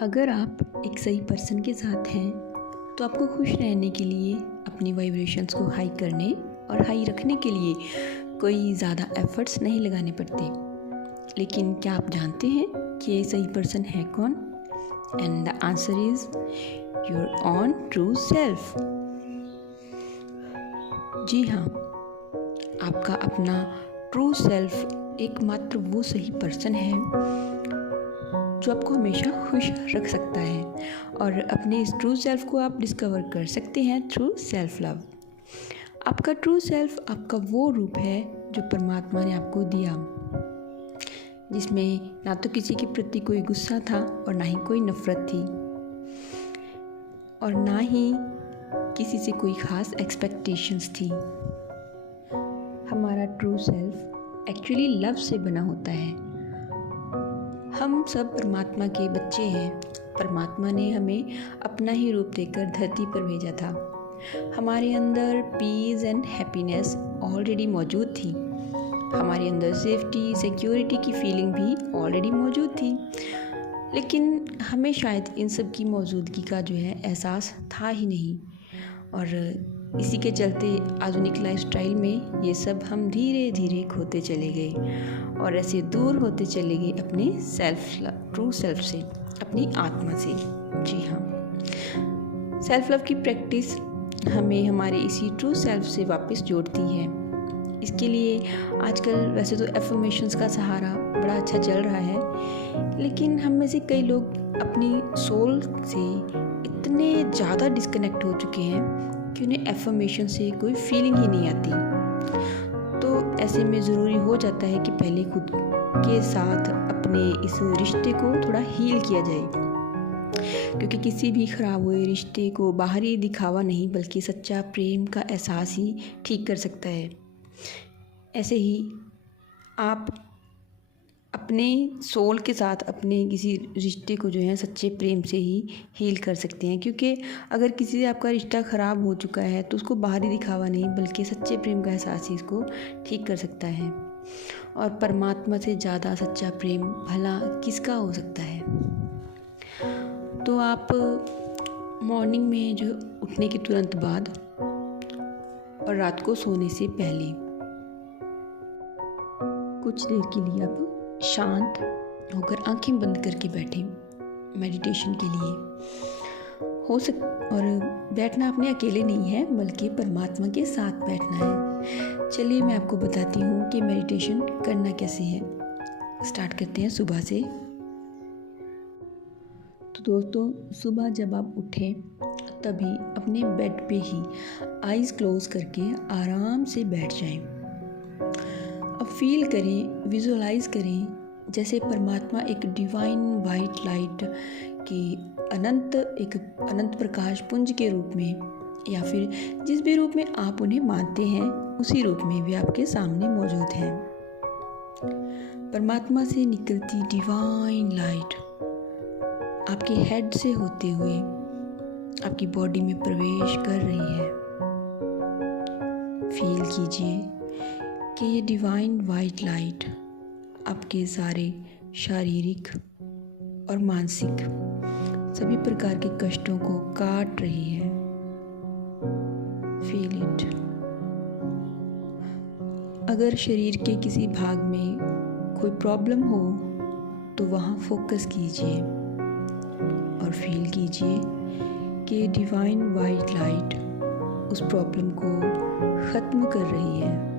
अगर आप एक सही पर्सन के साथ हैं तो आपको खुश रहने के लिए अपनी वाइब्रेशंस को हाई करने और हाई रखने के लिए कोई ज़्यादा एफर्ट्स नहीं लगाने पड़ते। लेकिन क्या आप जानते हैं कि ये सही पर्सन है कौन? And the answer is your own true self. जी हाँ, आपका अपना ट्रू सेल्फ एकमात्र वो सही पर्सन है जो आपको हमेशा खुश रख सकता है। और अपने इस ट्रू सेल्फ को आप डिस्कवर कर सकते हैं थ्रू सेल्फ लव। आपका ट्रू सेल्फ आपका वो रूप है जो परमात्मा ने आपको दिया, जिसमें ना तो किसी के प्रति कोई गुस्सा था और ना ही कोई नफरत थी, और ना ही किसी से कोई ख़ास एक्सपेक्टेशंस थी। हमारा ट्रू सेल्फ एक्चुअली लव से बना होता है। हम सब परमात्मा के बच्चे हैं। परमात्मा ने हमें अपना ही रूप देकर धरती पर भेजा था। हमारे अंदर पीस एंड हैप्पीनेस ऑलरेडी मौजूद थी। हमारे अंदर सेफ्टी, सिक्योरिटी की फीलिंग भी ऑलरेडी मौजूद थी। लेकिन हमें शायद इन सब की मौजूदगी का जो है एहसास था ही नहीं, और इसी के चलते आधुनिक लाइफस्टाइल में ये सब हम धीरे धीरे खोते चले गए और ऐसे दूर होते चले गए अपने ट्रू सेल्फ से, अपनी आत्मा से। जी हाँ, सेल्फ लव की प्रैक्टिस हमें हमारे इसी ट्रू सेल्फ से वापस जोड़ती है। इसके लिए आजकल वैसे तो एफर्मेशंस का सहारा बड़ा अच्छा चल रहा है, लेकिन हम में से कई लोग अपनी सोल से इतने ज़्यादा डिस्कनेक्ट हो चुके हैं कि उन्हें एफर्मेशन से कोई फीलिंग ही नहीं आती। तो ऐसे में ज़रूरी हो जाता है कि पहले खुद के साथ अपने इस रिश्ते को थोड़ा हील किया जाए, क्योंकि किसी भी ख़राब हुए रिश्ते को बाहरी दिखावा नहीं बल्कि सच्चा प्रेम का एहसास ही ठीक कर सकता है। ऐसे ही आप अपने सोल के साथ अपने किसी रिश्ते को जो है सच्चे प्रेम से ही हील कर सकते हैं, क्योंकि अगर किसी से आपका रिश्ता ख़राब हो चुका है तो उसको बाहरी दिखावा नहीं बल्कि सच्चे प्रेम का एहसास ही इसको ठीक कर सकता है। और परमात्मा से ज़्यादा सच्चा प्रेम भला किसका हो सकता है। तो आप मॉर्निंग में जो उठने के तुरंत बाद और रात को सोने से पहले कुछ देर के लिए आप शांत होकर आंखें बंद करके बैठें मेडिटेशन के लिए। और बैठना आपने अकेले नहीं है बल्कि परमात्मा के साथ बैठना है। चलिए मैं आपको बताती हूँ कि मेडिटेशन करना कैसे है। स्टार्ट करते हैं सुबह से। तो दोस्तों, सुबह जब आप उठें तभी अपने बेड पे ही आइज़ क्लोज करके आराम से बैठ जाएं। अब फील करें, विजुअलाइज करें जैसे परमात्मा एक डिवाइन वाइट लाइट की अनंत प्रकाश पुंज के रूप में, या फिर जिस भी रूप में आप उन्हें मानते हैं उसी रूप में वे आपके सामने मौजूद हैं। परमात्मा से निकलती डिवाइन लाइट आपके हेड से होते हुए आपकी बॉडी में प्रवेश कर रही है। फील कीजिए कि ये डिवाइन वाइट लाइट आपके सारे शारीरिक और मानसिक सभी प्रकार के कष्टों को काट रही है। Feel it. अगर शरीर के किसी भाग में कोई प्रॉब्लम हो तो वहाँ फोकस कीजिए और फील कीजिए कि डिवाइन वाइट लाइट उस प्रॉब्लम को ख़त्म कर रही है।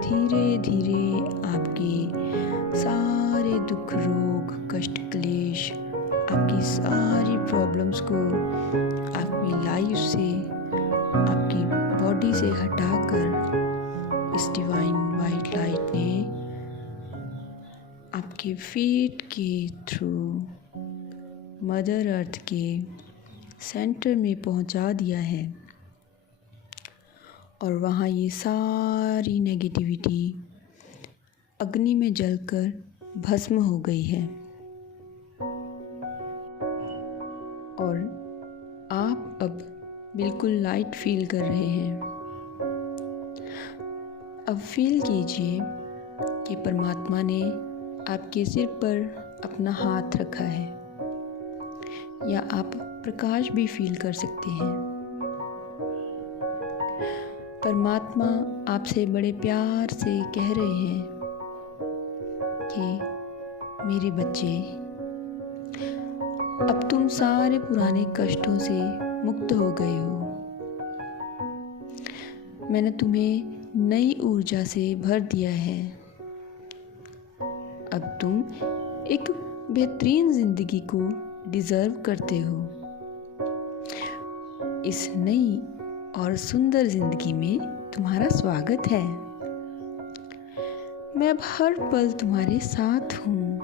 धीरे धीरे आपके सारे दुख, रोग, कष्ट, क्लेश, आपकी सारी प्रॉब्लम्स को आपकी लाइफ से, आपकी बॉडी से हटाकर इस डिवाइन वाइट लाइट ने आपके फीट के थ्रू मदर अर्थ के सेंटर में पहुंचा दिया है। और वहाँ ये सारी नेगेटिविटी अग्नि में जलकर भस्म हो गई है और आप अब बिल्कुल लाइट फील कर रहे हैं। अब फील कीजिए कि परमात्मा ने आपके सिर पर अपना हाथ रखा है, या आप प्रकाश भी फील कर सकते हैं। परमात्मा आपसे बड़े प्यार से कह रहे हैं कि मेरे बच्चे, अब तुम सारे पुराने कष्टों से मुक्त हो गए हो। मैंने तुम्हें नई ऊर्जा से भर दिया है। अब तुम एक बेहतरीन जिंदगी को डिजर्व करते हो। इस नई और सुंदर जिंदगी में तुम्हारा स्वागत है। मैं अब हर पल तुम्हारे साथ हूँ।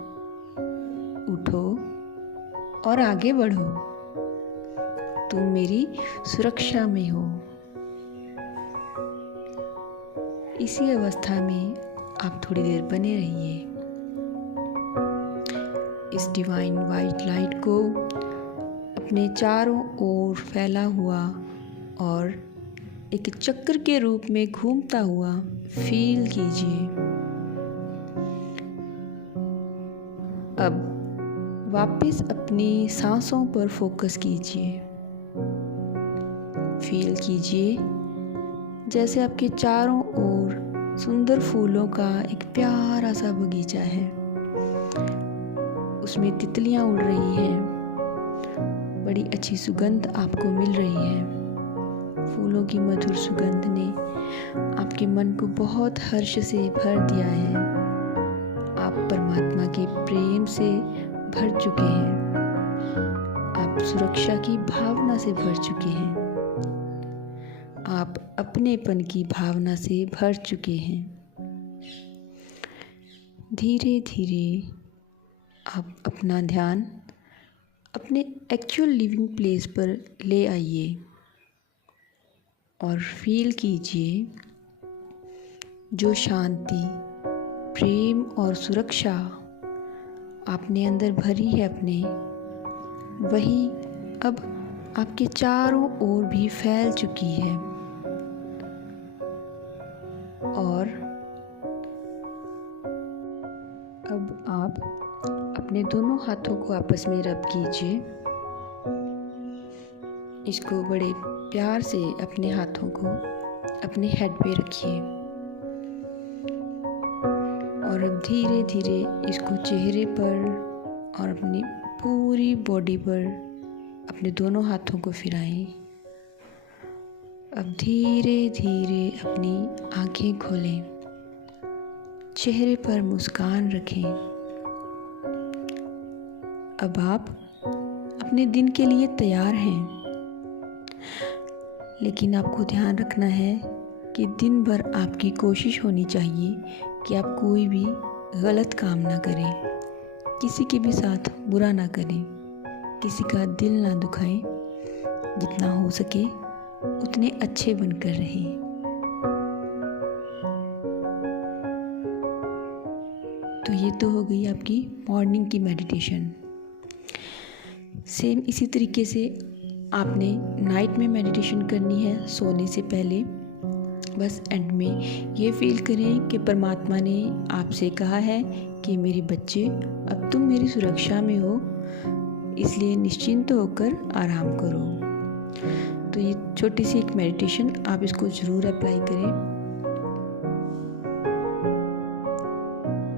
उठो और आगे बढ़ो। तुम मेरी सुरक्षा में हो। इसी अवस्था में आप थोड़ी देर बने रहिए। इस डिवाइन वाइट लाइट को अपने चारों ओर फैला हुआ और एक चक्र के रूप में घूमता हुआ फील कीजिए। अब वापस अपनी सांसों पर फोकस कीजिए। फील कीजिए जैसे आपके चारों ओर सुंदर फूलों का एक प्यारा सा बगीचा है। उसमें तितलियां उड़ रही हैं। बड़ी अच्छी सुगंध आपको मिल रही है। फूलों की मधुर सुगंध ने आपके मन को बहुत हर्ष से भर दिया है। आप परमात्मा के प्रेम से भर चुके हैं। आप सुरक्षा की भावना से भर चुके हैं। आप अपनेपन की भावना से भर चुके हैं। धीरे धीरे आप अपना ध्यान अपने एक्चुअल लिविंग प्लेस पर ले आइए और फील कीजिए जो शांति, प्रेम और सुरक्षा आपने अंदर भरी है अपने, वही अब आपके चारों ओर भी फैल चुकी है। और अब आप अपने दोनों हाथों को आपस में रब कीजिए। इसको बड़े प्यार से अपने हाथों को अपने हेड पे रखिए और अब धीरे धीरे इसको चेहरे पर और अपनी पूरी बॉडी पर अपने दोनों हाथों को फिराएं। अब धीरे धीरे अपनी आंखें खोलें। चेहरे पर मुस्कान रखें। अब आप अपने दिन के लिए तैयार हैं, लेकिन आपको ध्यान रखना है कि दिन भर आपकी कोशिश होनी चाहिए कि आप कोई भी गलत काम ना करें, किसी के भी साथ बुरा ना करें, किसी का दिल ना दुखाएं। जितना हो सके उतने अच्छे बनकर रहें। तो ये तो हो गई आपकी मॉर्निंग की मेडिटेशन। सेम इसी तरीके से आपने नाइट में मेडिटेशन करनी है सोने से पहले। बस एंड में ये फील करें कि परमात्मा ने आपसे कहा है कि मेरे बच्चे, अब तुम मेरी सुरक्षा में हो, इसलिए निश्चिंत होकर आराम करो। तो ये छोटी सी एक मेडिटेशन, आप इसको ज़रूर अप्लाई करें।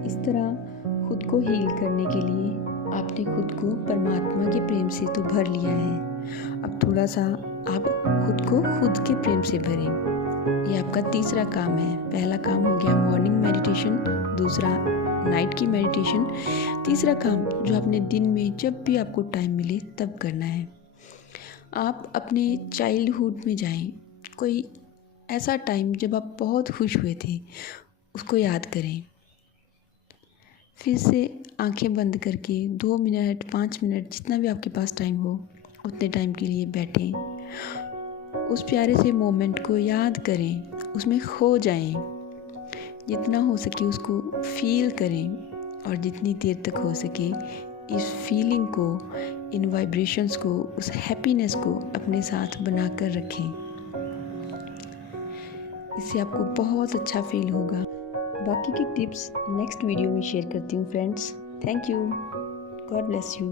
इस तरह खुद को हील करने के लिए आपने खुद को परमात्मा के प्रेम से तो भर लिया है। अब थोड़ा सा आप खुद को खुद के प्रेम से भरें। ये आपका तीसरा काम है। पहला काम हो गया मॉर्निंग मेडिटेशन, दूसरा नाइट की मेडिटेशन, तीसरा काम जो आपने दिन में जब भी आपको टाइम मिले तब करना है। आप अपने चाइल्डहुड में जाएं। कोई ऐसा टाइम जब आप बहुत खुश हुए थे, उसको याद करें। फिर से आंखें बंद करके 2 मिनट 5 मिनट जितना भी आपके पास टाइम हो उतने टाइम के लिए बैठें। उस प्यारे से मोमेंट को याद करें, उसमें खो जाएं। जितना हो सके उसको फील करें और जितनी देर तक हो सके इस फीलिंग को, इन वाइब्रेशंस को, उस हैप्पीनेस को अपने साथ बना कर रखें। इससे आपको बहुत अच्छा फील होगा। बाकी की टिप्स नेक्स्ट वीडियो में शेयर करती हूँ friends. Thank you. God bless you.